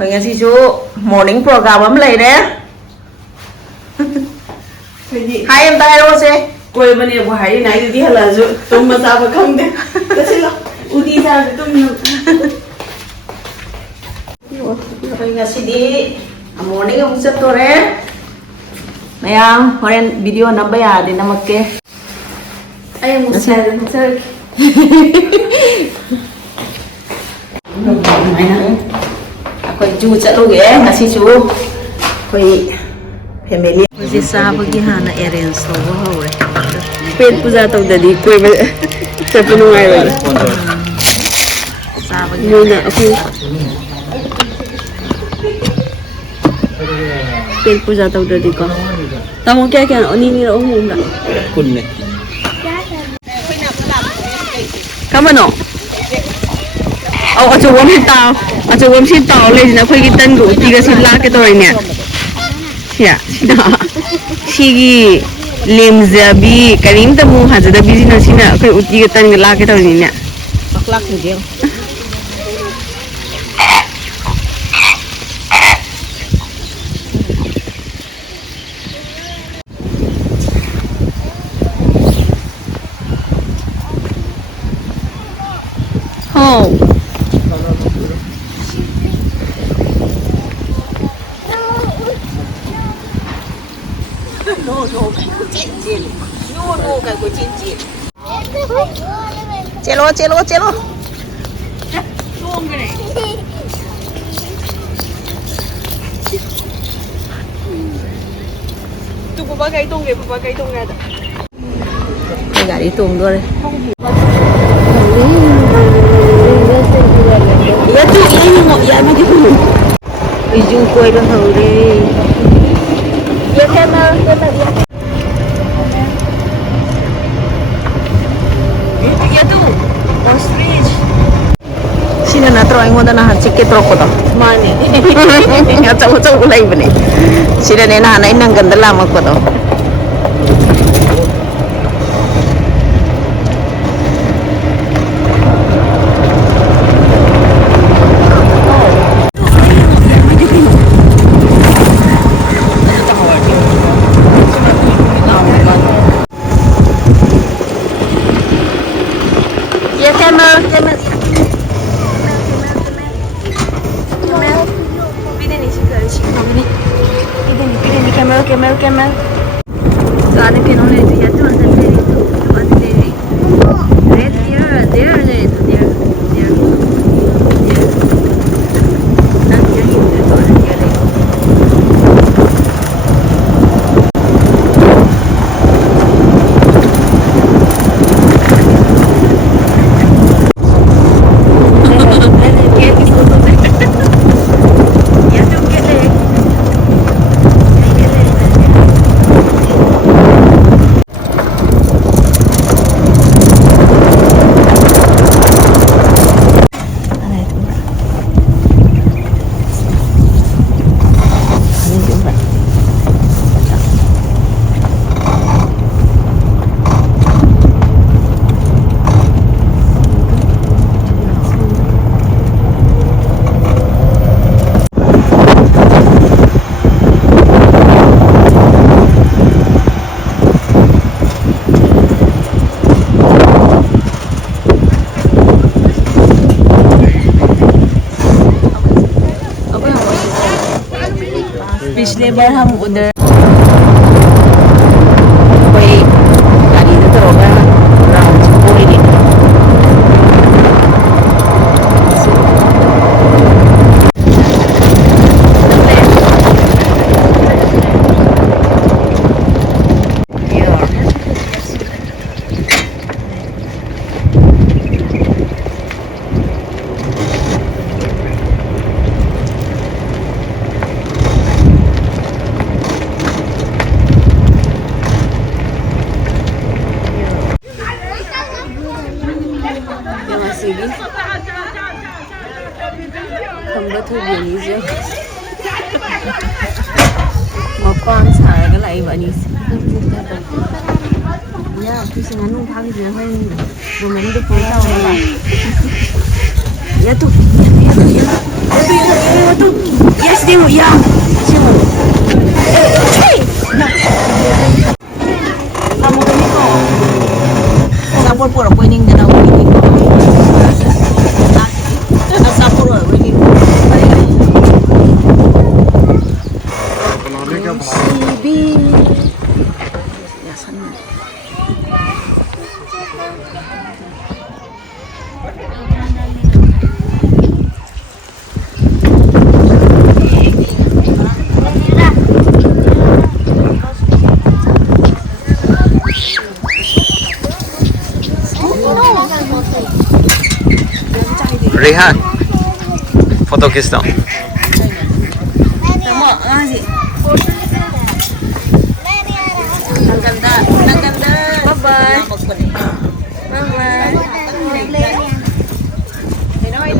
Hồi ngày chú morning program ấm lầy đấy. Hai em tay đâu xe? Quay bên này của hai này thì đi là rồi tôi mà sao mà không đấy. Tôi sẽ là đi ra thì tôi Hồi ngày đi morning ông sắp tôi đấy. Này à, hồi em video nằm bây giờ thì nằm kê. Ay mo sa sir. Ako ju chalo ge ngasi chu koi family ji sa bagi hana areen so bo hore Pet puja tau dadi koi ba chapnu ngai ba. Sa bagi Mo na ako. Pet puja tau dadi ko. Tamo kya kya oni ni ro mo na. Kun ne. Kamu no? Oh, aja wam si tau le na koi gitan go tiga sila ke to ne. Ya, sina. Sigi lemzabi karim ta mu hajada bi na sina koi uti gitan la ke to ne. paklak ni ge Oh. no cái của chín chelo Tu papagai tung ra da. cái gari tung đó đấy ya tu ini mo ya mi tu iju koi đó thôi đi ya camera ya tu ostrich sina na tro ingo da na chikke tro ko da Mane. ya chau lai bane sina ne na nai nang ganda lama ko da Camel. Gane pinole ya tu ante teri tu ante teri. Red there le tu there. Nan teri tu to ante le. पिछले बार हम उधर कोई गाड़ी तो होगा round पूरी नहीं con xài cái lại vậy nhỉ? Ya, tu sih nganu pagi dia kan, rumah itu pun tahu lah. Ya tu, ya. Yes, Demo, yeah. Kamu kan itu. Sapur pura poining dan aku ini. Sapur poining. Ya sana. Rehan, foto खींचता हूँ.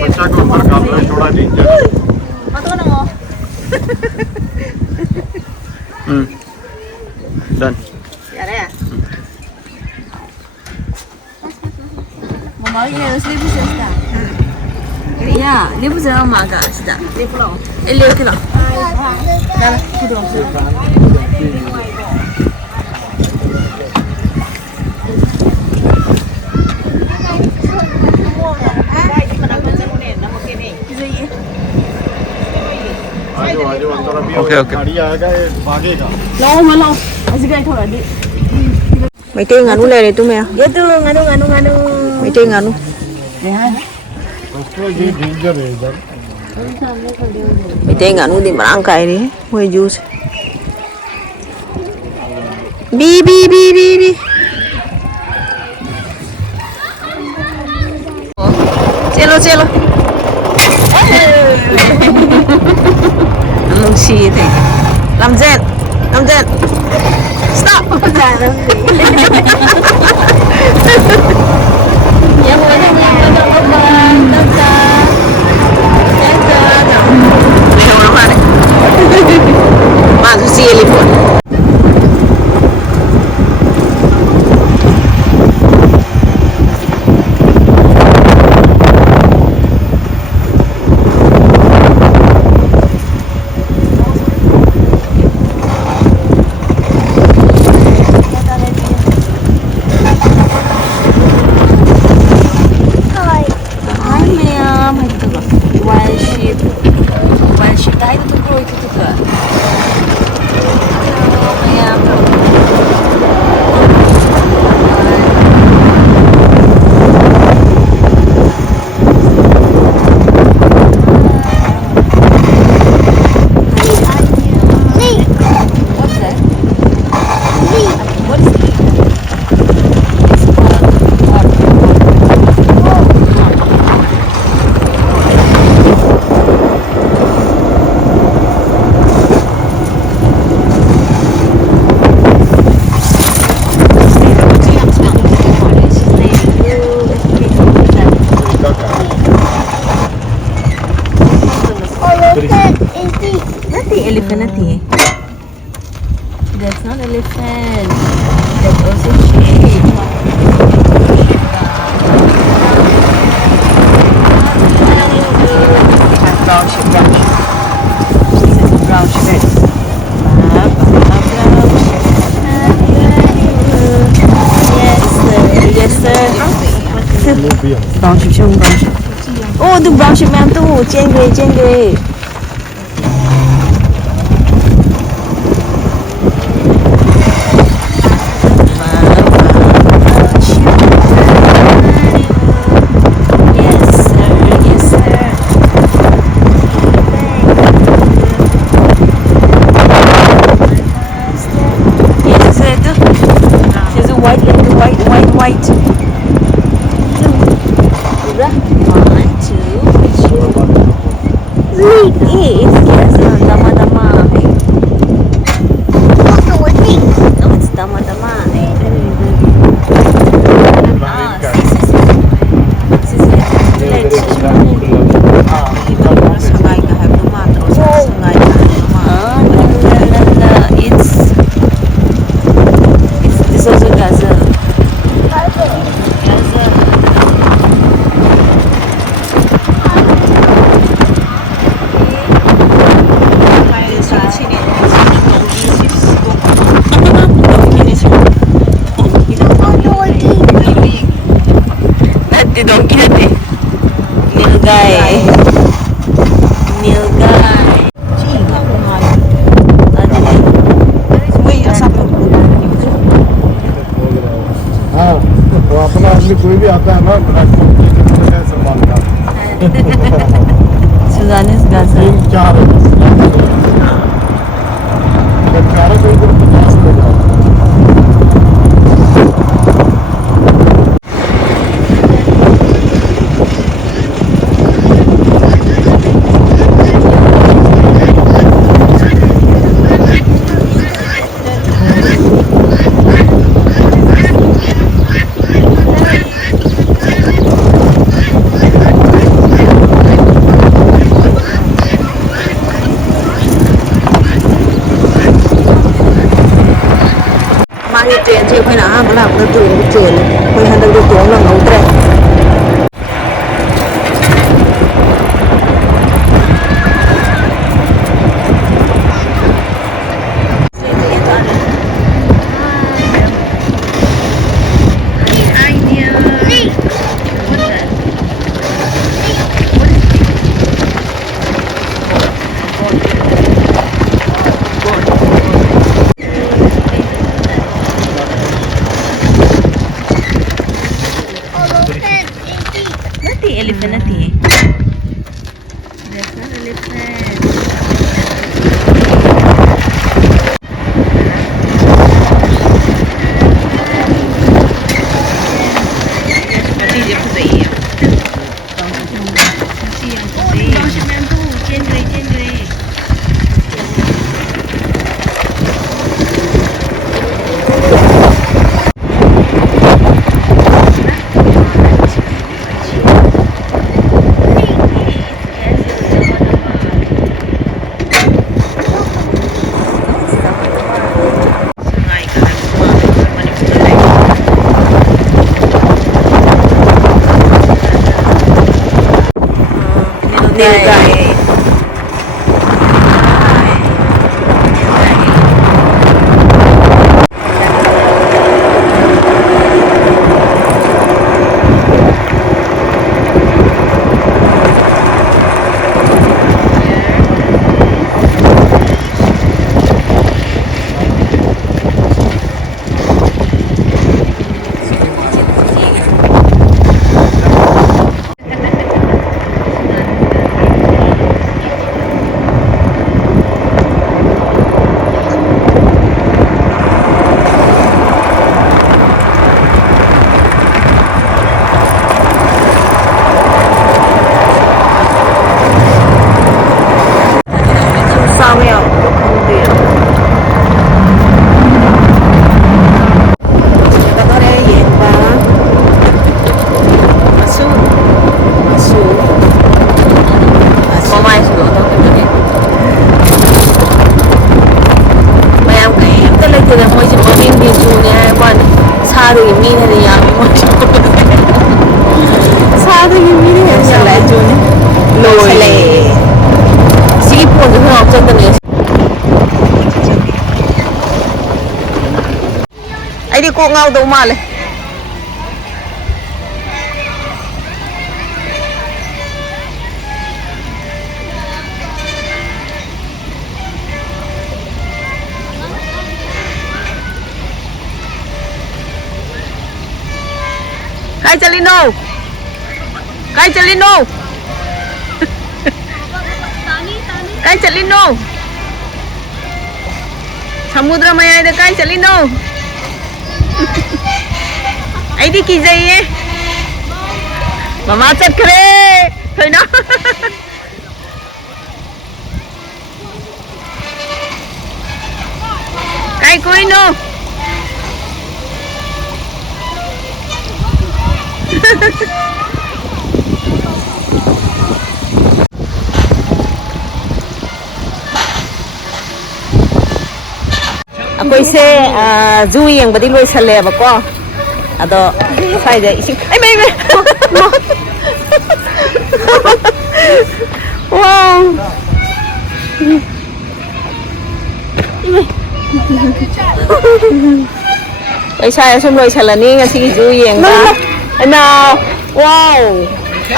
बच्चा को ऊपर काम में थोड़ा danger. Done. Ya, ni不知道嘛个是的，你不懂，哎，溜去了，来了，不懂。आजो अंदर अभी Okay. गाड़ी आएगा ये भागेगा. Lâu mà lâu. Asyik kau thổi đi. Mày chơi nganu này này tụi mày. Dạ tu nganu. Mày chơi nganu. उसको ये डेंजर है इधर. Mày chơi nganu đi mà ăn cái đi. Mua juice. Bi. Chelo. Mông xì thế. Làm dệt. Stop. Masuk sini pun. Elephant natin. That's not elephant. That's also sheep. Brown sheep. This is brown sheep. Yes sir. Brown sheep. Oh, the brown sheep man tu. Jengre. White. One, two, three. Yes, dama. No, it's dama. It's also gazelle. आता है ना black कैसे बनता है Sudanese gazer. 3-4 है बस अगर 4 कोई तो 50 हो जाता Mari train je khoi na ma la ko tu chu le khoi han dau tu la ngau tre Elephant nanti. That's not elephant. Nanti dia putih ya. Nanti yang putih. Macam yang tu, khngdre. nilgai 사르기 미네는 양이 뭐지? 사르기 미네는 살라주네. 로이레. 시기폰도 그냥 없었더니. 아이디 꼭 나오도 말래. Cái Chalino. Cái Chalino. Cái Chalino. Samudra maya ada cái Chalino. Ai đi kỳ gì ấy? Mama chặt khre. Thôi nó. Cái coi nó. ꯑꯩꯈꯣꯏꯁꯦ ꯖꯨ ꯌꯦꯡꯕꯗꯤ ꯂꯣꯏꯁꯜꯂꯦꯕꯀꯣ ꯑꯗꯣ ꯁ꯭ꯋꯥꯏꯗ ꯏꯁꯤꯡ ꯑꯩ ꯋꯥꯎ ꯑꯩ ꯁ꯭ꯋꯥꯏꯗ ꯁꯨꯝ ꯂꯣꯏꯁꯜꯂꯅꯤ ꯉꯁꯤꯒꯤ ꯖꯨ ꯌꯦꯡꯕ ꯑꯩꯅ ꯋꯥꯎ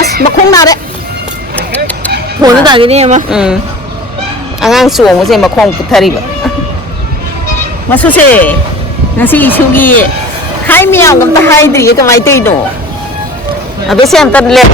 ꯑꯁ ꯃꯈꯣꯡ ꯅꯥꯔꯦ ꯐꯣꯟꯗ ꯇꯥꯒꯤꯅꯤ ꯑꯃ ꯑꯉꯥꯡ ꯆꯣꯡꯕꯁꯦ ꯃꯈꯣꯡ ꯄꯨꯊꯔꯤꯕ ꯃꯁꯨꯁꯦ ꯉꯁꯤ ꯏꯁꯨꯒꯤ ꯍꯥꯏ ꯃꯌꯥꯝꯒ ꯑꯝꯇ ꯍꯥꯏꯗ꯭ꯔꯤꯌꯦ ꯀꯃꯥꯏꯅ ꯇꯧꯔꯤꯅꯣ Abis yang terlihat.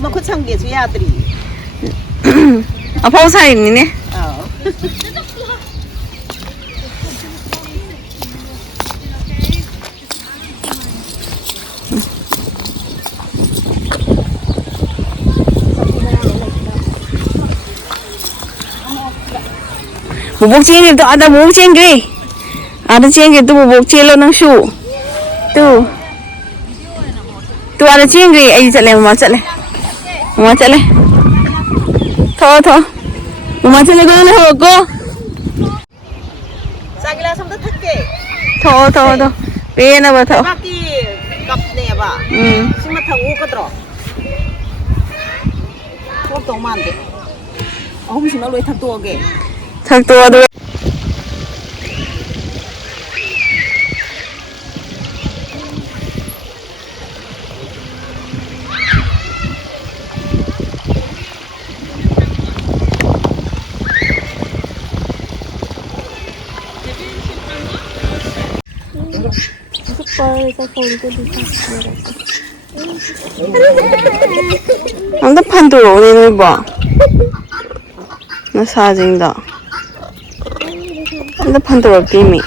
Makut samge su yadri. Apa usaha ini nih? Bubuk cengkeh tu ada bubuk cengkeh. Ada cengkeh tu bubuk celo nang shu. Tu ada cengkeh. Ayo cale mama cale. Mama cale. Tho. Mama cale ko na ho ko. Sagila sam ta thakke. Tho. Pe na ba tho. Baki kap ne ba. Sima thagu ka dro. Ko tong man de. Ahum sima loi thak to ge. Thak to adu. Anda pantulo ni ba? Nasajing da. Anda pantulo timi.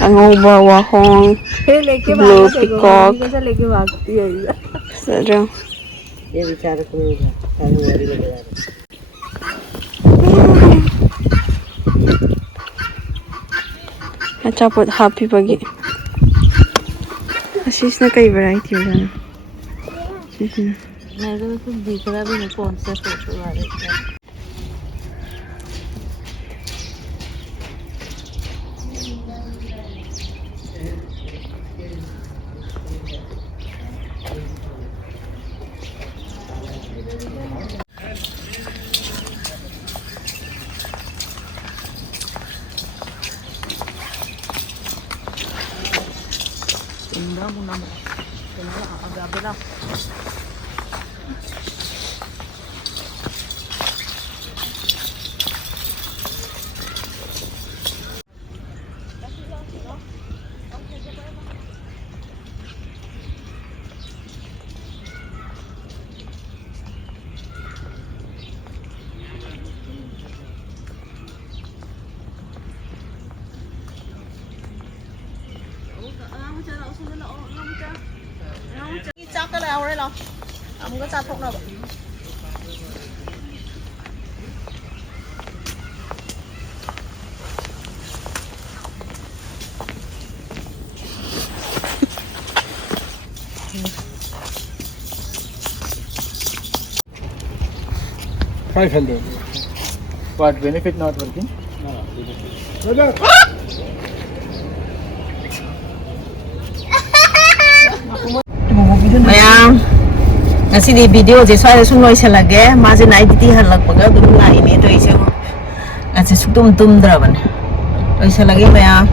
Angoba wahong. Blue peacock. Sedang. Ye bichara ko ni ga. Kani wari lage yaar. अच्छा बहुत happy bagi. आशीष ने कई variety बनाना. मैं तो कुछ दिख रहा भी नहीं कौन सा फोटो आ रहा है. Chắc cái nào đấy nào, không có chắc không nào. $500. What benefit not working? Mayang, ngasi di video je swai sun loi selage, maje nai diti halak paga dum lai ni to ise ngasi suktum tum draban. Loi selage mayang.